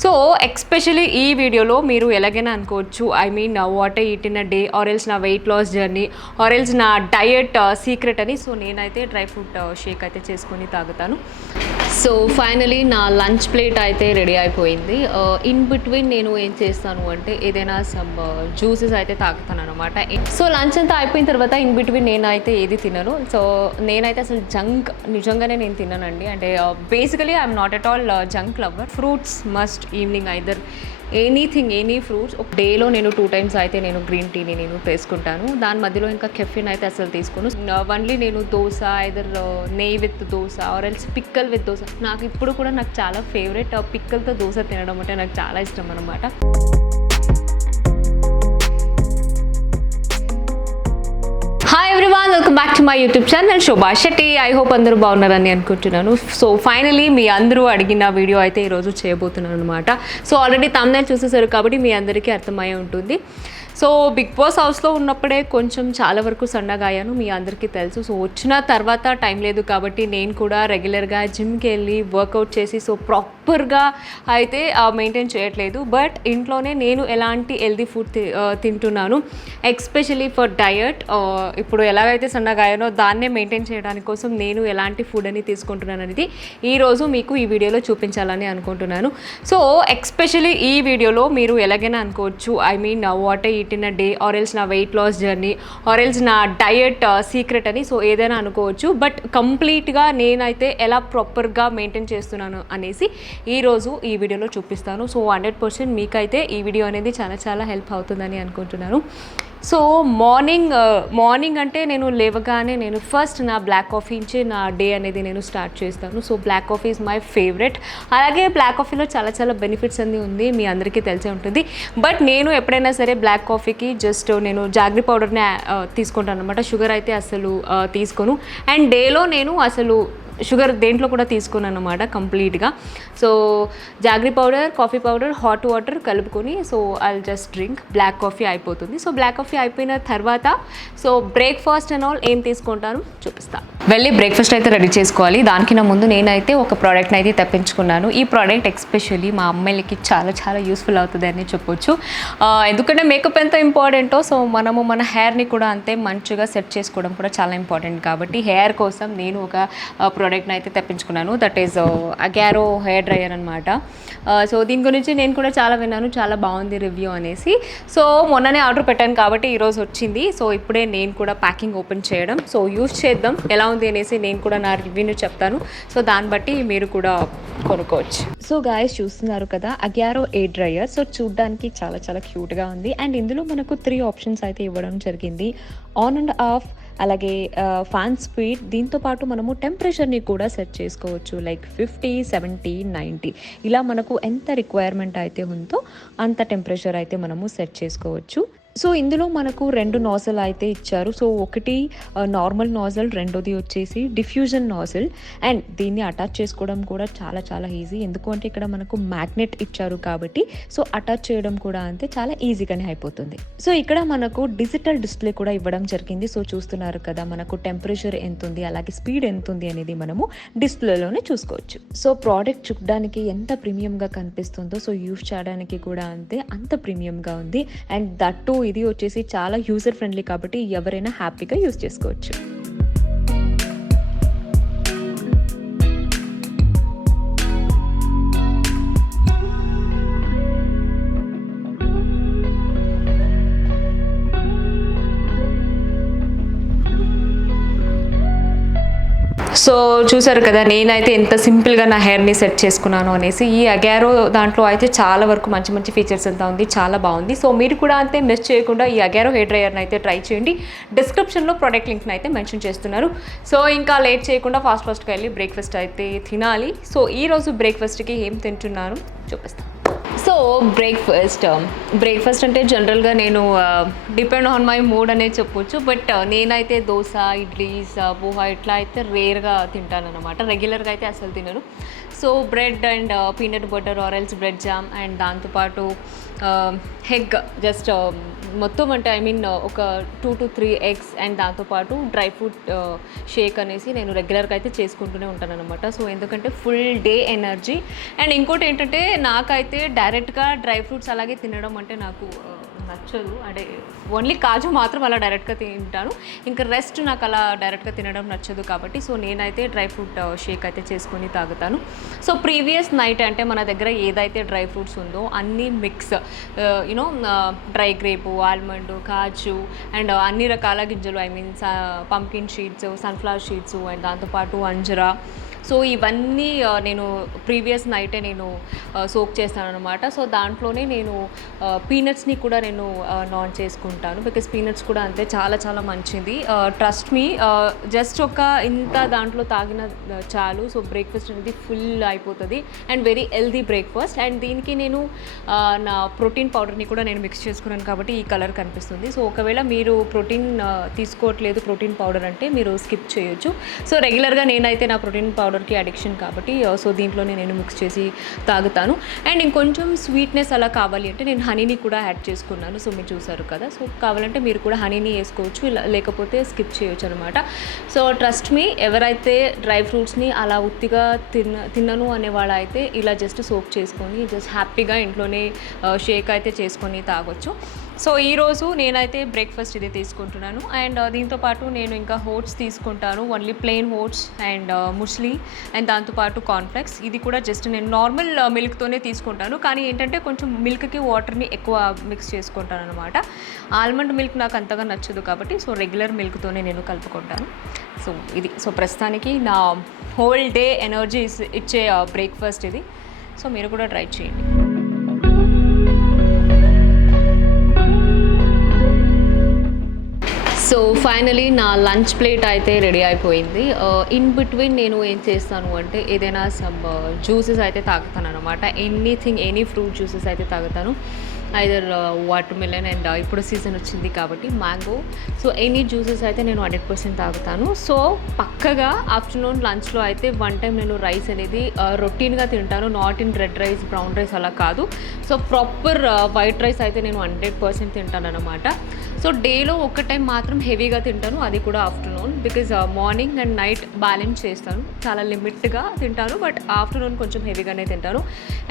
So especially ఈ వీడియోలో మీరు ఎలాగైనా అనుకోవచ్చు, I mean what I eat in a day, or else నా weight loss journey, or else నా డయట్ సీక్రెట్ అని. సో నేనైతే డ్రై ఫ్రూట్ షేక్ అయితే చేసుకొని తాగుతాను. సో ఫైనలీ నా లంచ్ ప్లేట్ అయితే రెడీ అయిపోయింది. ఇన్ బిట్వీన్ నేను ఏం చేస్తాను అంటే ఏదైనా సమ్ జ్యూసెస్ అయితే తాగుతాను అనమాట. సో లంచ్ అంతా అయిపోయిన తర్వాత ఇన్ బిట్వీన్ నేనైతే ఏది తినను. సో నేనైతే అసలు జంక్ నిజంగానే నేను తిననండి. అంటే basically I'm not at all junk lover. Fruits must evening either anything, any fruits. ఒక డేలో నేను 2 times అయితే నేను గ్రీన్ టీని నేను తీసుకుంటాను. దాని మధ్యలో ఇంకా కెఫిన్ అయితే అసలు తీసుకోను. ఓన్లీ నేను దోశ, ఐదర్ నెయ్యి with dosa or else pickle with dosa. నాకు ఇప్పుడు కూడా నాకు చాలా ఫేవరెట్ పిక్కల్తో దోశ తినడం అంటే నాకు చాలా ఇష్టం అనమాట. Hi everyone, welcome back to my YouTube channel Shobha Shetty. I hope అందరూ బాగున్నారని అనుకుంటున్నాను. సో ఫైనలీ మీ అందరూ అడిగిన వీడియో అయితే ఈరోజు చేయబోతున్నాను అనమాట. సో ఆల్రెడీ తమ్నైల్ చూసేసారు కాబట్టి మీ అందరికీ అర్థమయ్యే ఉంటుంది. సో బిగ్ బాస్ హౌస్లో ఉన్నప్పుడే కొంచెం చాలా వరకు సన్నగా అయ్యాను, మీ అందరికీ తెలుసు. సో వచ్చిన తర్వాత టైం లేదు కాబట్టి నేను కూడా రెగ్యులర్గా జిమ్కి వెళ్ళి వర్కౌట్ చేసి సో ప్రాపర్గా అయితే మెయింటైన్ చేయట్లేదు. బట్ ఇంట్లోనే నేను ఎలాంటి హెల్దీ ఫుడ్ తింటున్నాను, ఎస్పెషలీ ఫర్ డయట్. ఇప్పుడు ఎలాగైతే సన్నగా అయ్యానో దాన్నే మెయింటైన్ చేయడానికి కోసం నేను ఎలాంటి ఫుడ్ అని తీసుకుంటున్నాను అనేది ఈరోజు మీకు ఈ వీడియోలో చూపించాలని అనుకుంటున్నాను. సో ఎస్పెషలీ ఈ వీడియోలో మీరు ఎలాగైనా అనుకోవచ్చు, I mean what I eat in a day, or else నా weight loss journey, or else నా డయట్ సీక్రెట్ అని. సో ఏదైనా అనుకోవచ్చు, బట్ కంప్లీట్గా నేనైతే ఎలా ప్రాపర్గా మెయింటైన్ చేస్తున్నాను అనేసి ఈరోజు ఈ వీడియోలో చూపిస్తాను. సో 100% మీకైతే ఈ వీడియో అనేది చాలా చాలా హెల్ప్ అవుతుందని అనుకుంటున్నాను. సో మార్నింగ్ అంటే నేను లేవగానే నేను ఫస్ట్ నా బ్లాక్ కాఫీ ఇచ్చి నా డే అనేది నేను స్టార్ట్ చేస్తాను. So black coffee is my favourite. అలాగే బ్లాక్ కాఫీలో చాలా చాలా బెనిఫిట్స్ అన్నీ ఉంది, మీ అందరికీ తెలిసే ఉంటుంది. బట్ నేను ఎప్పుడైనా సరే బ్లాక్ కాఫీకి జస్ట్ నేను జాగ్రీ పౌడర్ని తీసుకుంటాను అనమాట. షుగర్ అయితే అసలు తీసుకోను. అండ్ డేలో నేను అసలు షుగర్ దేంట్లో కూడా తీసుకున్నాను అనమాట కంప్లీట్గా. So jaggery powder, coffee powder, hot water కలుపుకొని so I'll just drink black coffee అయిపోతుంది. సో బ్లాక్ కాఫీ అయిపోయిన తర్వాత సో బ్రేక్ఫాస్ట్ అండ్ ఆల్ ఏం తీసుకుంటాను చూపిస్తాను. వెళ్ళి బ్రేక్ఫాస్ట్ అయితే రెడీ చేసుకోవాలి. దానికన్నా ముందు నేనైతే ఒక ప్రోడక్ట్ని అయితే తెప్పించుకున్నాను. ఈ ప్రోడక్ట్ ఎస్పెషల్లీ మా అమ్మాయిలకి చాలా చాలా యూస్ఫుల్ అవుతుంది అని చెప్పొచ్చు. ఎందుకంటే మేకప్ ఎంత ఇంపార్టెంటో సో మనము మన హెయిర్ని కూడా అంతే మంచిగా సెట్ చేసుకోవడం కూడా చాలా ఇంపార్టెంట్. కాబట్టి హెయిర్ కోసం నేను ఒక ప్రోడక్ట్ని అయితే తెప్పించుకున్నాను. That is Agaro hair dryer అనమాట. సో దీని గురించి నేను కూడా చాలా విన్నాను, చాలా బాగుంది రివ్యూ అనేసి. సో మొన్ననే ఆర్డర్ పెట్టాను కాబట్టి ఈరోజు వచ్చింది. సో ఇప్పుడే నేను కూడా ప్యాకింగ్ ఓపెన్ చేయడం, సో యూస్ చేద్దాం ఎలా ఉంది అనేసి నేను కూడా నా రివ్యూని చెప్తాను. సో దాన్ని బట్టి మీరు కూడా కొనుక్కోవచ్చు. సో గాయస్ చూస్తున్నారు కదా అగారో ఎయిర్ డ్రైయర్. సో చూడ్డానికి చాలా చాలా క్యూట్గా ఉంది. అండ్ ఇందులో మనకు 3 ఆప్షన్స్ అయితే ఇవ్వడం జరిగింది. ఆన్ అండ్ ఆఫ్, అలాగే ఫ్యాన్ స్పీడ్, దీంతోపాటు మనము టెంపరేచర్ని కూడా సెట్ చేసుకోవచ్చు. లైక్ 50, 70, 90 ఇలా మనకు ఎంత రిక్వైర్మెంట్ అయితే ఉందో అంత టెంపరేచర్ అయితే మనము సెట్ చేసుకోవచ్చు. సో ఇందులో మనకు 2 నాజిల్ అయితే ఇచ్చారు. సో ఒకటి నార్మల్ నాజిల్, రెండోది వచ్చేసి డిఫ్యూజన్ నాజిల్. అండ్ దీన్ని అటాచ్ చేసుకోవడం కూడా చాలా చాలా ఈజీ, ఎందుకంటే ఇక్కడ మనకు మ్యాగ్నెట్ ఇచ్చారు కాబట్టి సో అటాచ్ చేయడం కూడా అంతే చాలా ఈజీగానే అయిపోతుంది. సో ఇక్కడ మనకు డిజిటల్ డిస్ప్లే కూడా ఇవ్వడం జరిగింది. సో చూస్తున్నారు కదా మనకు టెంపరేచర్ ఎంత ఉంది, అలాగే స్పీడ్ ఎంత ఉంది అనేది మనము డిస్ప్లేలోనే చూసుకోవచ్చు. సో ప్రోడక్ట్ చూడడానికి ఎంత ప్రీమియంగా కనిపిస్తుందో సో యూజ్ చేయడానికి కూడా అంతే అంత ప్రీమియంగా ఉంది. అండ్ దట్టు ఇది వచ్చేసి చాలా యూజర్ ఫ్రెండ్లీ కాబట్టి ఎవరైనా హ్యాపీగా యూజ్ చేసుకోవచ్చు. సో చూసారు కదా నేనైతే ఎంత సింపుల్గా నా హెయిర్ని సెట్ చేసుకున్నాను అనేసి. ఈ అగారో దాంట్లో అయితే చాలా వరకు మంచి మంచి ఫీచర్స్ అంతా ఉంది, చాలా బాగుంది. సో మీరు కూడా అంతే మిస్ చేయకుండా ఈ అగారో హెయిర్ డ్రైయర్ని అయితే ట్రై చేయండి. డిస్క్రిప్షన్లో ప్రోడక్ట్ లింక్ని అయితే మెన్షన్ చేస్తున్నారు. సో ఇంకా లేట్ చేయకుండా ఫాస్ట్గా వెళ్ళి బ్రేక్ఫాస్ట్ అయితే తినాలి. సో ఈరోజు బ్రేక్ఫాస్ట్కి ఏం తింటున్నాను చూపిస్తాను. సో బ్రేక్ఫాస్ట్ అంటే జనరల్గా నేను డిపెండ్ ఆన్ మై మూడ్ అనేది చెప్పొచ్చు. బట్ నేనైతే దోశ, ఇడ్లీస్, పోహా ఇట్లా అయితే రేర్గా తింటాను అనమాట. రెగ్యులర్గా అయితే అసలు తినను. So bread and peanut butter or else bread jam and దాంతోపాటు ఎగ్ జస్ట్ మొత్తం అంటే ఐ మీన్ ఒక 2 to 3 eggs అండ్ దాంతోపాటు డ్రై ఫ్రూట్ షేక్ అనేసి నేను రెగ్యులర్గా అయితే చేసుకుంటూనే ఉంటాను అనమాట. సో ఎందుకంటే ఫుల్ డే ఎనర్జీ. అండ్ ఇంకోటి ఏంటంటే నాకైతే డైరెక్ట్గా డ్రై ఫ్రూట్స్ అలాగే తినడం అంటే నాకు నచ్చదు. అంటే ఓన్లీ కాజు మాత్రం అలా డైరెక్ట్గా తింటాను, ఇంకా రెస్ట్ నాకు అలా డైరెక్ట్గా తినడం నచ్చదు. కాబట్టి సో నేనైతే డ్రై ఫ్రూట్ షేక్ అయితే చేసుకొని తాగుతాను. సో ప్రీవియస్ నైట్ అంటే మన దగ్గర ఏదైతే డ్రై ఫ్రూట్స్ ఉందో అన్నీ mix you know dry grape, almond, కాజు అండ్ అన్ని రకాల గింజలు I mean pumpkin seeds, sunflower seeds and దాంతోపాటు అంజరా. సో ఇవన్నీ నేను ప్రీవియస్ నైటే నేను సోక్ చేస్తాను అనమాట. సో దాంట్లోనే నేను పీనట్స్ని కూడా నేను నాన్ చేసుకుంటాను, బికాస్ పీనట్స్ కూడా అంతే చాలా చాలా మంచిది. ట్రస్ట్ మీ, జస్ట్ ఒక ఇంత దాంట్లో తాగిన చాలు. సో బ్రేక్ఫాస్ట్ అనేది ఫుల్ అయిపోతుంది and very healthy breakfast. And దీనికి నేను నా ప్రోటీన్ పౌడర్ని కూడా నేను మిక్స్ చేసుకున్నాను కాబట్టి ఈ కలర్ కనిపిస్తుంది. సో ఒకవేళ మీరు ప్రోటీన్ తీసుకోవట్లేదు, ప్రోటీన్ పౌడర్ అంటే మీరు స్కిప్ చేయొచ్చు. సో రెగ్యులర్గా నేనైతే నా ప్రోటీన్ పౌడర్కి అడిక్షన్ కాబట్టి సో దీంట్లోనే నేను మిక్స్ చేసి తాగుతాను. అండ్ ఇంకొంచెం స్వీట్నెస్ అలా కావాలి అంటే నేను హనీని కూడా యాడ్ చేసుకున్నాను. సో మీరు చూసారు కదా, సో కావాలంటే మీరు కూడా హనీని వేసుకోవచ్చు, లేకపోతే స్కిప్ చేయొచ్చు అనమాట. సో ట్రస్ట్ మీ, ఎవరైతే డ్రై ఫ్రూట్స్ని అలా ఉత్తిగా తిన్నను అనేవాళ్ళు అయితే ఇలా జస్ట్ సోక్ చేసుకొని జస్ట్ హ్యాపీగా ఇంట్లోనే షేక్ అయితే చేసుకొని తాగొచ్చు. సో ఈరోజు నేనైతే బ్రేక్ఫాస్ట్ ఇది తీసుకుంటున్నాను. అండ్ దీంతోపాటు నేను ఇంకా ఓట్స్ తీసుకుంటాను, only plain oats and muesli and దాంతోపాటు కార్న్ఫ్లెక్స్. ఇది కూడా జస్ట్ నేను నార్మల్ మిల్క్తోనే తీసుకుంటాను, కానీ ఏంటంటే కొంచెం మిల్క్కి వాటర్ని ఎక్కువ మిక్స్ చేసుకుంటాను అనమాట. ఆల్మండ్ మిల్క్ నాకు అంతగా నచ్చదు కాబట్టి సో రెగ్యులర్ మిల్క్తోనే నేను కలుపుకుంటాను. సో ఇది సో ప్రస్తుతానికి నా హోల్ డే ఎనర్జీ ఇచ్చే బ్రేక్ఫాస్ట్ ఇది. సో మీరు కూడా ట్రై చేయండి. సో ఫైనలీ నా లంచ్ ప్లేట్ అయితే రెడీ అయిపోయింది. ఇన్ బిట్వీన్ నేను ఏం చేస్తాను అంటే ఏదైనా సమ్ జ్యూసెస్ అయితే తాగుతాను అనమాట. ఎనీ ఫ్రూట్ జ్యూసెస్ అయితే తాగుతాను, ఐదర్ వాటర్ మిలన్ అండ్ ఇప్పుడు సీజన్ వచ్చింది కాబట్టి మ్యాంగో. సో ఎనీ జ్యూసెస్ అయితే నేను 100% తాగుతాను. సో పక్కగా ఆఫ్టర్నూన్ లంచ్లో అయితే వన్ టైం నేను రైస్ అనేది రొటీన్గా తింటాను, not in red rice, brown rice అలా కాదు. సో ప్రాపర్ వైట్ రైస్ అయితే నేను 100% తింటాను అనమాట. సో డేలో ఒక టైం మాత్రం హెవీగా తింటాను, అది కూడా afternoon, because morning and night balance చేస్తాను, చాలా లిమిట్గా తింటాను, బట్ ఆఫ్టర్నూన్ కొంచెం హెవీగానే తింటాను.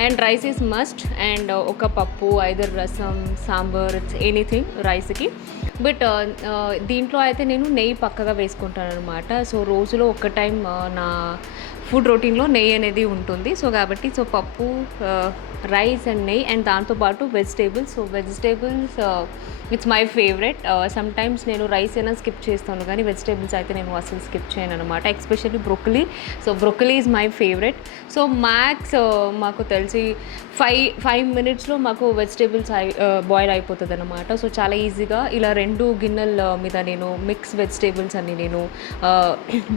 And rice is must. And ఒక పప్పు, ఐదర్ రసం, సాంబార్, ఇట్స్ ఎనీథింగ్ రైస్కి. బట్ దీంట్లో అయితే నేను నెయ్యి పక్కగా వేసుకుంటాను అనమాట. సో రోజులో ఒక టైం నా ఫుడ్ రొటీన్లో నెయ్యి అనేది ఉంటుంది. సో కాబట్టి సో పప్పు, రైస్ అండ్ నెయ్యి అండ్ దాంతోపాటు vegetables. So vegetables it's my favourite. Sometimes నేను రైస్ అయినా స్కిప్ చేస్తాను, కానీ వెజిటేబుల్స్ అయితే నేను అసలు స్కిప్ చేయను అనమాట, especially broccoli. So broccoli is my favourite. So max మాకు తెలిసి 5 minutesలో మాకు వెజిటేబుల్స్ బాయిల్ అయిపోతుంది అనమాట. సో చాలా ఈజీగా ఇలా 2 గిన్నెల మీద నేను మిక్స్ వెజిటేబుల్స్ అన్ని నేను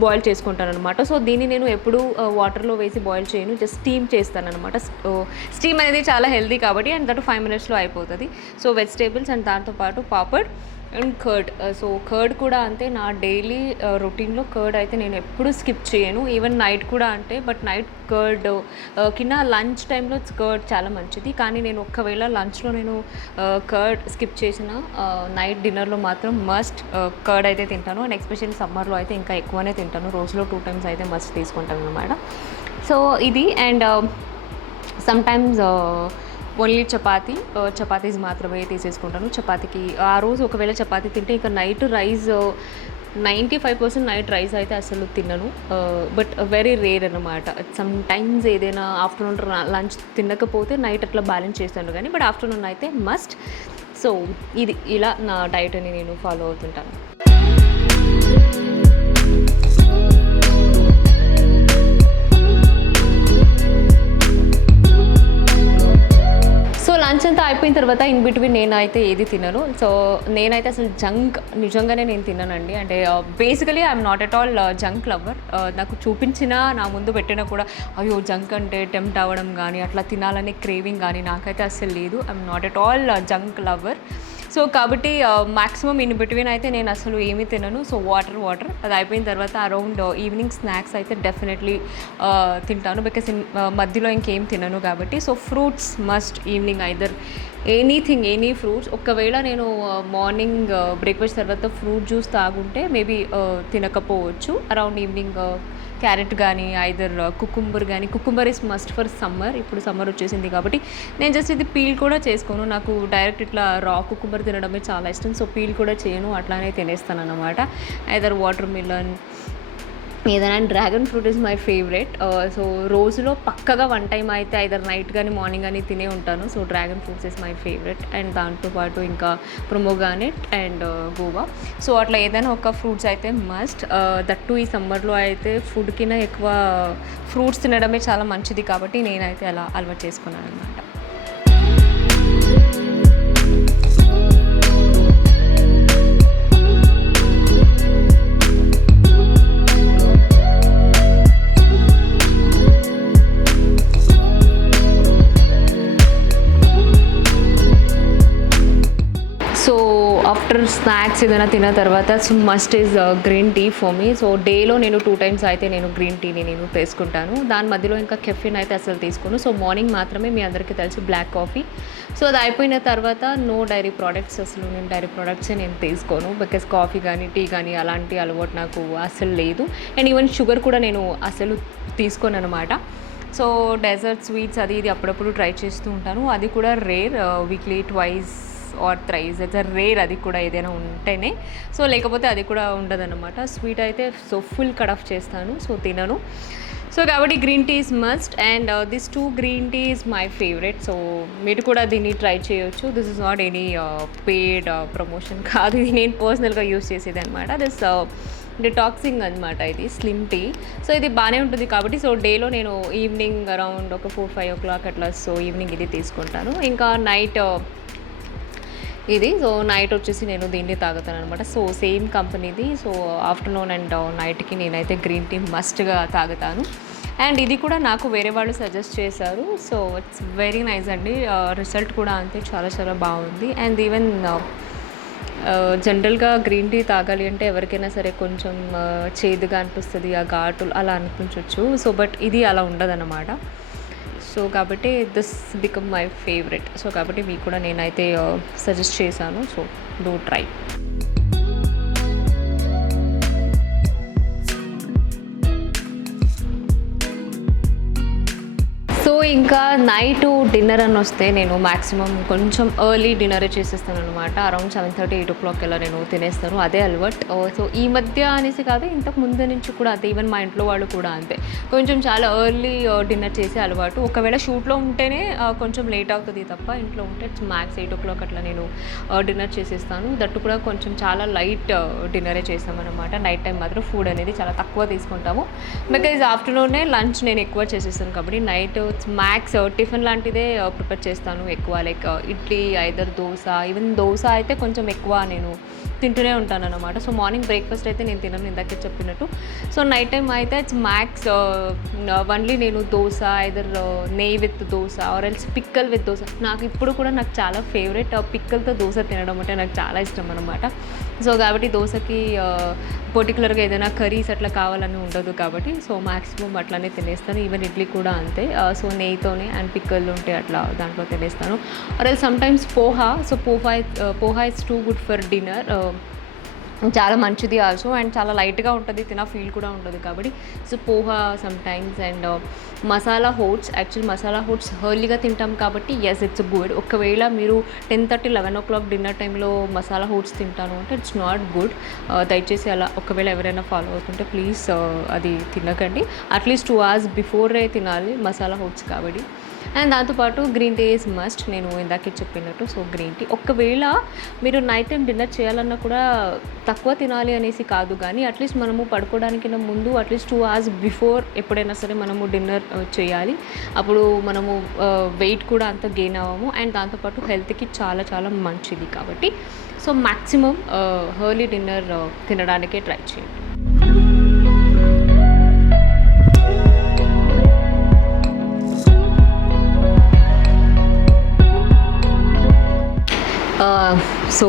బాయిల్ చేసుకుంటాను అనమాట. సో దీన్ని నేను ఎప్పుడు వాటర్లో వేసి బాయిల్ చేయను, జస్ట్ స్టీమ్ చేస్తాను అనమాట. స్టీమ్ అనేది చాలా హెల్దీ కాబట్టి అండ్ దట్ 5 minutesలో అయిపోతుంది. సో వెజిటేబుల్స్ అండ్ దాంతోపాటు papad and curd. So curd కూడా అంతే, నా డైలీ రొటీన్లో కర్డ్ అయితే నేను ఎప్పుడు స్కిప్ చేయను, ఈవెన్ నైట్ కూడా అంటే. బట్ నైట్ కర్డ్ కింద లంచ్ టైంలో కర్డ్ చాలా మంచిది, కానీ నేను ఒకవేళ లంచ్లో నేను కర్డ్ స్కిప్ చేసిన నైట్ డిన్నర్లో మాత్రం మస్ట్ కర్డ్ అయితే తింటాను. అండ్ ఎస్పెషల్లీ సమ్మర్లో అయితే ఇంకా ఎక్కువనే తింటాను, రోజులో 2 times అయితే మస్ట్ తీసుకుంటాను అనమాట. సో ఇది. అండ్ సమ్టైమ్స్ ఓన్లీ చపాతీస్ మాత్రమే తీసేసుకుంటాను. చపాతీకి ఆ రోజు ఒకవేళ చపాతీ తింటే ఇంకా నైట్ రైస్ 95% నైట్ రైస్ అయితే అసలు తినను, బట్ వెరీ రేర్ అనమాట. సమ్ టైమ్స్ ఏదైనా ఆఫ్టర్నూన్ లంచ్ తినకపోతే నైట్ అట్లా బ్యాలెన్స్ చేస్తాను కానీ, బట్ ఆఫ్టర్నూన్ అయితే మస్ట్. సో ఇది ఇలా నా డైట్ అని నేను ఫాలో అవుతుంటాను. లంచ్ అంతా అయిపోయిన తర్వాత ఇన్ బిట్వీన్ నేనైతే ఏది తినను. సో నేనైతే అసలు జంక్ నిజంగానే నేను తిన్నానండి. అంటే basically I'm not at all junk lover. నాకు చూపించినా నా ముందు పెట్టినా కూడా అయ్యో జంక్ అంటే టెంప్ట్ అవ్వడం కానీ అట్లా తినాలనే క్రేవింగ్ కానీ నాకైతే అసలు లేదు. I'm not at all junk lover. So కాబట్టి మ్యాక్సిమం ఇన్ బిట్వీన్ అయితే నేను అసలు ఏమీ తినను. సో వాటర్ అది అయిపోయిన తర్వాత అరౌండ్ ఈవినింగ్ స్నాక్స్ అయితే డెఫినెట్లీ తింటాను, బికాస్ మధ్యలో ఇంకేం తినను కాబట్టి. So fruits must evening, either any fruits. ఒకవేళ నేను మార్నింగ్ బ్రేక్ఫాస్ట్ తర్వాత ఫ్రూట్ జ్యూస్ తాగుంటే మేబీ తినకపోవచ్చు. అరౌండ్ ఈవినింగ్ క్యారెట్ కానీ ఐదర్ కుకుంబర్ కానీ. Cucumber is must for summer, ఇప్పుడు సమ్మర్ వచ్చేసింది కాబట్టి నేను జస్ట్ ఇది పీల్ కూడా చేసుకోను. నాకు డైరెక్ట్ ఇట్లా రా కుకుంబర్ తినడమే చాలా ఇష్టం. సో పీల్ కూడా చేయను, అట్లానే తినేస్తాను అన్నమాట. ఐదర్ వాటర్ మిలన్ ఏదైనా. Dragon fruit is my favourite. So రోజులో పక్కగా వన్ టైం అయితే ఐదర్ నైట్ కానీ మార్నింగ్ కానీ తినే ఉంటాను. So dragon fruits is my favourite. And దాంతోపాటు ఇంకా ప్రొమోగానెట్ అండ్ గోవా. సో అట్లా ఏదైనా ఒక ఫ్రూట్స్ అయితే మస్ట్. దట్టు ఈ సమ్మర్లో అయితే ఫుడ్ కింద ఎక్కువ ఫ్రూట్స్ తినడమే చాలా మంచిది కాబట్టి నేనైతే అలా అలవాటు చేసుకున్నాను అనమాట. ఆఫ్టర్ స్నాక్స్ ఏదైనా తిన్న తర్వాత must is green tea for me. So డేలో నేను 2 times అయితే నేను గ్రీన్ టీని నేను తీసుకుంటాను. దాని మధ్యలో ఇంకా కెఫిన్ అయితే అసలు తీసుకోను. సో మార్నింగ్ మాత్రమే, మీ అందరికీ తెలుసు, బ్లాక్ కాఫీ. సో అది అయిపోయిన తర్వాత నో డైరీ ప్రోడక్ట్స్, అసలు నేను డైరీ ప్రోడక్ట్సే నేను తీసుకోను, బికాస్ కాఫీ కానీ టీ కానీ అలాంటి అలవాటు నాకు అసలు లేదు. అండ్ ఈవెన్ షుగర్ కూడా నేను అసలు తీసుకోను అనమాట. సో డెజర్ట్ స్వీట్స్ అది ఇది అప్పుడప్పుడు ట్రై చేస్తూ ఉంటాను, అది కూడా rare, weekly twice or thrice అయితే రేర్, అది కూడా ఏదైనా ఉంటేనే. సో లేకపోతే అది కూడా ఉండదన్నమాట. స్వీట్ అయితే సో ఫుల్ కట్ ఆఫ్ చేస్తాను, సో తినను. సో కాబట్టి green tea is must. And this 2 green tea is my favourite. So మీరు కూడా దీన్ని ట్రై చేయొచ్చు. This is not any paid promotion కాదు, ఇది నేను పర్సనల్గా యూస్ చేసేది అనమాట. దిస్ డిటాక్సింగ్ అనమాట, ఇది స్లిమ్ టీ. సో ఇది బాగానే ఉంటుంది కాబట్టి సో డేలో నేను ఈవినింగ్ అరౌండ్ ఒక 4-5 o'clock అట్లా సో ఈవినింగ్ ఇది తీసుకుంటాను. ఇంకా నైట్ ఇది. సో నైట్ వచ్చేసి నేను దీన్ని తాగుతాను అనమాట. సో సేమ్ కంపెనీది. సో ఆఫ్టర్నూన్ అండ్ నైట్కి నేనైతే గ్రీన్ టీ మస్ట్గా తాగుతాను. అండ్ ఇది కూడా నాకు వేరే వాళ్ళు సజెస్ట్ చేశారు. సో ఇట్స్ వెరీ నైస్ అండి, రిజల్ట్ కూడా అంతే, చాలా చాలా బాగుంది. అండ్ ఈవెన్ జనరల్గా గ్రీన్ టీ తాగాలి అంటే ఎవరికైనా సరే కొంచెం చేదుగా అనిపిస్తుంది, ఆ ఘాటు అలా అనిపించవచ్చు. సో బట్ ఇది అలా ఉండదన్నమాట. సో కాబట్టి this become my favourite. So కాబట్టి మీకు కూడా నేనైతే సజెస్ట్ చేశాను. So do try. సో ఇంకా నైట్ డిన్నర్ అని వస్తే నేను మ్యాక్సిమం కొంచెం ఎర్లీ డిన్నరే చేసేస్తాను అనమాట. అరౌండ్ 7:30-8 o'clock ఇలా నేను తినేస్తాను, అదే అలవాట్. సో ఈ మధ్య అనేసి కాదు, ఇంతకు ముందు నుంచి కూడా అంతే. ఈవెన్ మా ఇంట్లో వాళ్ళు కూడా అంతే, కొంచెం చాలా ఎర్లీ డిన్నర్ చేసే అలవాటు. ఒకవేళ షూట్లో ఉంటేనే కొంచెం లేట్ అవుతుంది తప్ప, ఇంట్లో ఉంటే మ్యాక్స్ 8 o'clock అట్లా నేను డిన్నర్ చేసేస్తాను. దట్టు కూడా కొంచెం చాలా లైట్ డిన్నరే చేస్తామన్నమాట. నైట్ టైం మాత్రం ఫుడ్ అనేది చాలా తక్కువ తీసుకుంటాము, బికాజ్ ఆఫ్టర్నూనే లంచ్ నేను ఎక్కువ చేసేస్తాను కాబట్టి నైట్ మ్యాక్స్ టిఫిన్ లాంటిదే ప్రిపేర్ చేస్తాను ఎక్కువ. Like idli, either dosa. Even dosa అయితే కొంచెం ఎక్కువ నేను తింటూనే ఉంటాను అనమాట. సో మార్నింగ్ బ్రేక్ఫాస్ట్ అయితే నేను తినను, ఇందాకే చెప్పినట్టు. సో నైట్ టైం అయితే ఇట్స్ మ్యాక్స్ ఓన్లీ నేను దోశ, ఐదర్ నెయ్యి with dosa or else pickle with dosa. నాకు ఇప్పుడు కూడా నాకు చాలా ఫేవరెట్ పిక్కల్తో దోశ తినడం అంటే నాకు చాలా ఇష్టం అనమాట. సో కాబట్టి దోశకి పర్టికులర్గా ఏదైనా కర్రీస్ అట్లా కావాలని ఉండదు కాబట్టి సో మ్యాక్సిమం అట్లానే తినేస్తాను. ఈవెన్ ఇడ్లీ కూడా అంతే. సో నెయ్యితోనే అండ్ పిక్కలు ఉంటే అట్లా దాంట్లో తినేస్తాను. Or else sometimes poha. So poha is too good for dinner, చాలా మంచిది ఆల్సో. అండ్ చాలా లైట్గా ఉంటుంది, తిన ఫీల్ కూడా ఉండదు కాబట్టి so poha sometimes. And masala oats. Actually masala oats ఎర్లీగా తింటాం కాబట్టి ఎస్ ఇట్స్ గుడ్. ఒకవేళ మీరు 10:30-11 o'clock డిన్నర్ టైంలో మసాలా ఓట్స్ తింటాను అంటే ఇట్స్ నాట్ గుడ్. దయచేసి అలా ఒకవేళ ఎవరైనా ఫాలో అవుతుంటే ప్లీజ్ అది తినకండి. అట్లీస్ట్ 2 hours బిఫోరే తినాలి మసాలా ఓట్స్ కాబట్టి. అండ్ దాంతోపాటు గ్రీన్ టీ ఈజ్ మస్ట్, నేను ఇందాకే చెప్పినట్టు. సో గ్రీన్ టీ ఒకవేళ మీరు నైట్ టైం డిన్నర్ చేయాలన్నా కూడా తక్కువ తినాలి అనేసి కాదు, కానీ అట్లీస్ట్ మనము పడుకోవడానికి ముందు అట్లీస్ట్ 2 hours బిఫోర్ ఎప్పుడైనా సరే మనము డిన్నర్ చేయాలి. అప్పుడు మనము వెయిట్ కూడా అంత గెయిన్ అవ్వము. అండ్ దాంతోపాటు హెల్త్కి చాలా చాలా మంచిది కాబట్టి సో మ్యాక్సిమం ఎర్లీ డిన్నర్ తినడానికే ట్రై చేయండి. సో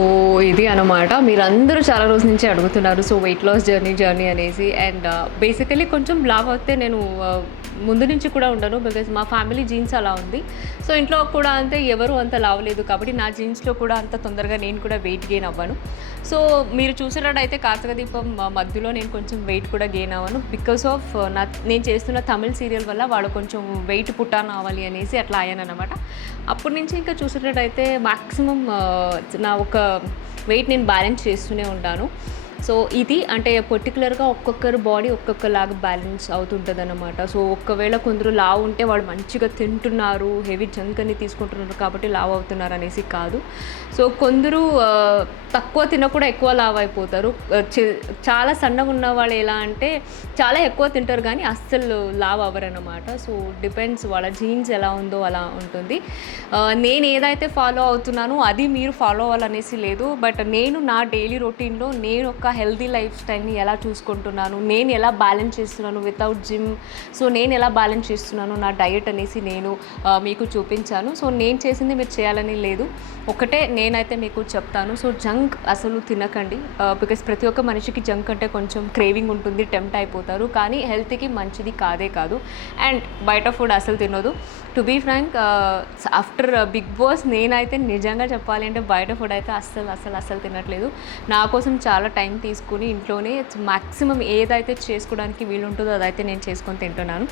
ఇది అనమాట, మీరందరూ చాలా రోజుల నుంచి అడుగుతున్నారు సో వెయిట్ లాస్ జర్నీ అనేసి. అండ్ బేసికలీ కొంచెం లావ్ అవుతే నేను ముందు నుంచి కూడా ఉండను, బికాజ్ మా ఫ్యామిలీ జీన్స్ అలా ఉంది. సో ఇంట్లో కూడా అంతే, ఎవరు అంత లావలేదు కాబట్టి నా జీన్స్లో కూడా అంత తొందరగా నేను కూడా వెయిట్ గెయిన్ అవ్వను. సో మీరు చూసినట్టయితే కార్తీక దీపం మధ్యలో నేను కొంచెం వెయిట్ కూడా గెయిన్ అవ్వను బికాస్ ఆఫ్ నేను చేస్తున్న తమిళ్ సీరియల్ వల్ల వాడు కొంచెం వెయిట్ పుట్టాను అవ్వాలి అనేసి అట్లా అయ్యాను అనమాట. అప్పటి నుంచి ఇంకా చూసినట్టయితే మ్యాక్సిమం నా ఒక వెయిట్ నేను బ్యాలెన్స్ చేస్తూనే ఉంటాను. సో ఇది అంటే పర్టికులర్గా ఒక్కొక్కరు బాడీ ఒక్కొక్కలాగా బ్యాలెన్స్ అవుతుంటుంది అనమాట. సో ఒకవేళ కొందరు లావు ఉంటే వాడు మంచిగా తింటున్నారు, హెవీ జంక్ అని తీసుకుంటున్నారు కాబట్టి లావు అవుతున్నారు అనేసి కాదు. సో కొందరు తక్కువ తిన కూడా ఎక్కువ లావు అయిపోతారు. చాలా సన్నగా ఉన్న వాళ్ళు ఎలా అంటే చాలా ఎక్కువ తింటారు కానీ అస్సలు లావు అవ్వరు అనమాట. సో డిపెండ్స్ వాళ్ళ జీన్స్ ఎలా ఉందో అలా ఉంటుంది. నేను ఏదైతే ఫాలో అవుతున్నానో అది మీరు ఫాలో అవ్వాలనేసి లేదు. బట్ నేను నా డైలీ రొటీన్లో నేను ఒక హెల్తీ లైఫ్ స్టైల్ని ఎలా చూసుకుంటున్నాను, నేను ఎలా బ్యాలెన్స్ చేస్తున్నాను వితౌట్ జిమ్, సో నేను ఎలా బ్యాలెన్స్ చేస్తున్నాను నా డయట్ అనేసి నేను మీకు చూపించాను. సో నేను చేసింది మీరు చేయాలని లేదు, ఒకటే నేనైతే మీకు చెప్తాను. సో జంక్ అసలు తినకండి, బికాస్ ప్రతి ఒక్క మనిషికి జంక్ అంటే కొంచెం క్రేవింగ్ ఉంటుంది, టెంప్ట్ అయిపోతారు, కానీ హెల్త్కి మంచిది కాదే కాదు. అండ్ బయట ఫుడ్ అసలు తినదు. To be frank, after Bigg Boss నేనైతే నిజంగా చెప్పాలి అంటే బయట ఫుడ్ అయితే అస్సలు తినట్లేదు. నా కోసం చాలా టైం తీసుకుని ఇంట్లోనే మ్యాక్సిమం ఏదైతే చేసుకోవడానికి వీలుంటుందో అదైతే నేను చేసుకొని తింటున్నాను.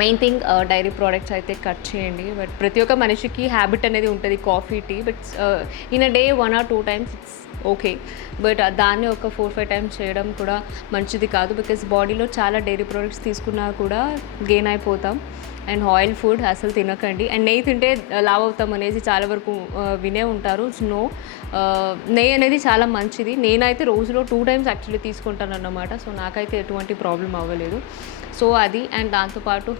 మెయిన్ థింగ్ డైరీ ప్రోడక్ట్స్ అయితే కట్ చేయండి. బట్ ప్రతి ఒక్క మనిషికి హ్యాబిట్ అనేది ఉంటుంది coffee tea, but in a day 1 or 2 times it's okay. But దాన్ని ఒక 4-5 times చేయడం కూడా మంచిది కాదు, బికాస్ బాడీలో చాలా డైరీ ప్రోడక్ట్స్ తీసుకున్నా కూడా గెయిన్ అయిపోతాం. అండ్ ఆయిల్ ఫుడ్ అసలు తినకండి. అండ్ నెయ్యి తింటే లావ్ అవుతాం అనేసి చాలా వరకు వినే ఉంటారు. నో, నెయ్యి అనేది చాలా మంచిది. నేనైతే రోజులో 2 times యాక్చువల్లీ తీసుకుంటాను అన్నమాట. సో నాకైతే ఎటువంటి ప్రాబ్లం అవ్వలేదు. సో అది. అండ్ దాంతోపాటు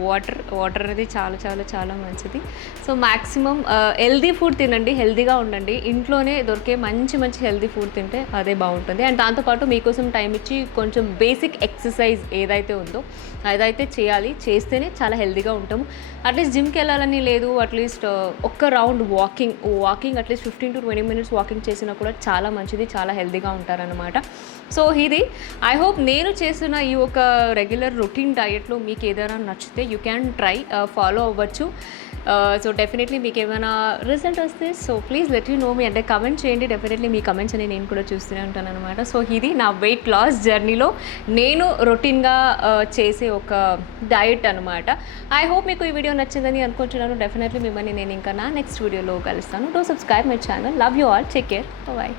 వాటర్ అనేది చాలా చాలా చాలా మంచిది. సో మ్యాక్సిమం హెల్దీ ఫుడ్ తినండి, హెల్దీగా ఉండండి. ఇంట్లోనే దొరికే మంచి హెల్దీ ఫుడ్ తింటే అదే బాగుంటుంది. అండ్ దాంతోపాటు మీకోసం టైం ఇచ్చి కొంచెం బేసిక్ ఎక్సర్సైజ్ ఏదైతే ఉందో అదైతే చేయాలి, చేస్తేనే చాలా హెల్దీగా ఉంటాము. అట్లీస్ట్ జిమ్కి వెళ్ళాలని లేదు, అట్లీస్ట్ ఒక్క round walking at least 15 to 20 minutes walking చేసినా కూడా చాలా మంచిది, చాలా హెల్దీగా ఉంటారనమాట. సో ఇది ఐ హోప్ నేను చేస్తున్న ఈ ఒక రెగ్యులర్ రొటీన్ డయట్లో మీకు ఏదైనా నచ్చితే యూ క్యాన్ ట్రై, ఫాలో అవ్వచ్చు. సో డెఫినెట్లీ మీకు ఏమైనా రిజల్ట్ వస్తే so please let you know me, అంటే కమెంట్ చేయండి. డెఫినెట్లీ మీ కమెంట్స్ అని నేను కూడా చూస్తూనే ఉంటాను అనమాట. సో ఇది నా వెయిట్ లాస్ జర్నీలో నేను రొటీన్గా చేసే ఒక డయట్ అనమాట. ఐ హోప్ మీకు ఈ వీడియో నచ్చిందని అనుకుంటున్నాను. డెఫినెట్లీ మిమ్మల్ని నేను ఇంకా నా నెక్స్ట్ వీడియోలో కలుస్తాను. Do subscribe my channel. Love you all, take care, bye.